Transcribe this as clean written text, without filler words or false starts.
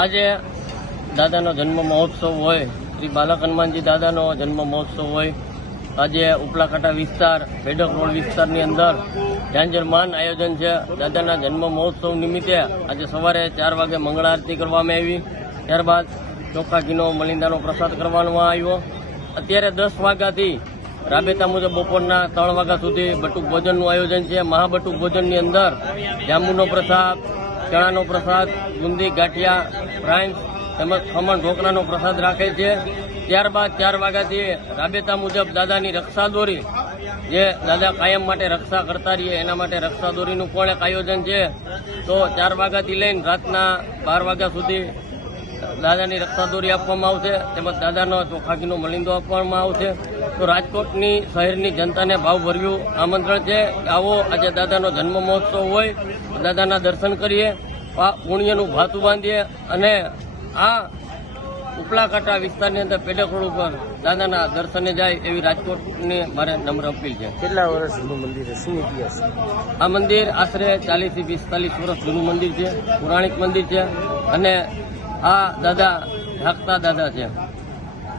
આજે દાદાનો જન્મ મહોત્સવ હોય, શ્રી બાલક હનુમાનજી દાદાનો જન્મ મહોત્સવ હોય. આજે ઉપલાકાંઠા વિસ્તાર, બેડક રોડ વિસ્તારની અંદર જાંજરમાન આયોજન છે. દાદાના જન્મ મહોત્સવ નિમિત્તે આજે સવારે 4 વાગે મંગળ આરતી કરવામાં આવી. ત્યારબાદ ચોખ્ખા ઘીનો મલિંદાનો પ્રસાદ કરવામાં આવ્યો. અત્યારે 10 વાગ્યાથી રાબેતા મુજબ બપોરના 3 વાગ્યા સુધી બટુક ભોજનનું આયોજન છે. મહાબટુક ભોજનની અંદર જાંબુનો પ્રસાદ, ચણાનો પ્રસાદ, બુંદી, ગાંઠિયા, ફ્રાઈસ તેમજ ખમણ ઢોકળાનો પ્રસાદ રાખે છે. ત્યારબાદ 4 વાગ્યાથી રાબેતા મુજબ દાદાની રક્ષા દોરી, જે દાદા કાયમ માટે રક્ષા કરતા રહીએ એના માટે રક્ષા દોરીનું પણ એક આયોજન છે. તો 4 વાગ્યાથી લઈને રાતના 12 વાગ્યા સુધી દાદાની રક્ષા દોરી આપવામાં આવશે. તેમજ દાદાનો ચોખ્ખા ઘીનો મલિંદો આપવામાં આવશે. તો રાજકોટની શહેરની જનતાને ભાવભર્યું આમંત્રણ છે કે આવો, આજે દાદાનો જન્મ મહોત્સવ હોય, દાદાના દર્શન કરીએ, પુણ્યનું ભાતું બાંધીએ અને આ ઉપલાકાંઠા વિસ્તારની અંદર પેડક રોડ ઉપર દાદાના દર્શને જાય એવી રાજકોટની મારે નમ્ર અપીલ છે. કેટલા વર્ષ જૂનું મંદિર છે? શું ઇતિહાસ? આ મંદિર આશરે 40 થી 45 વર્ષ જૂનું મંદિર છે. પૌરાણિક મંદિર છે અને આ દાદા જાગતા દાદા છે.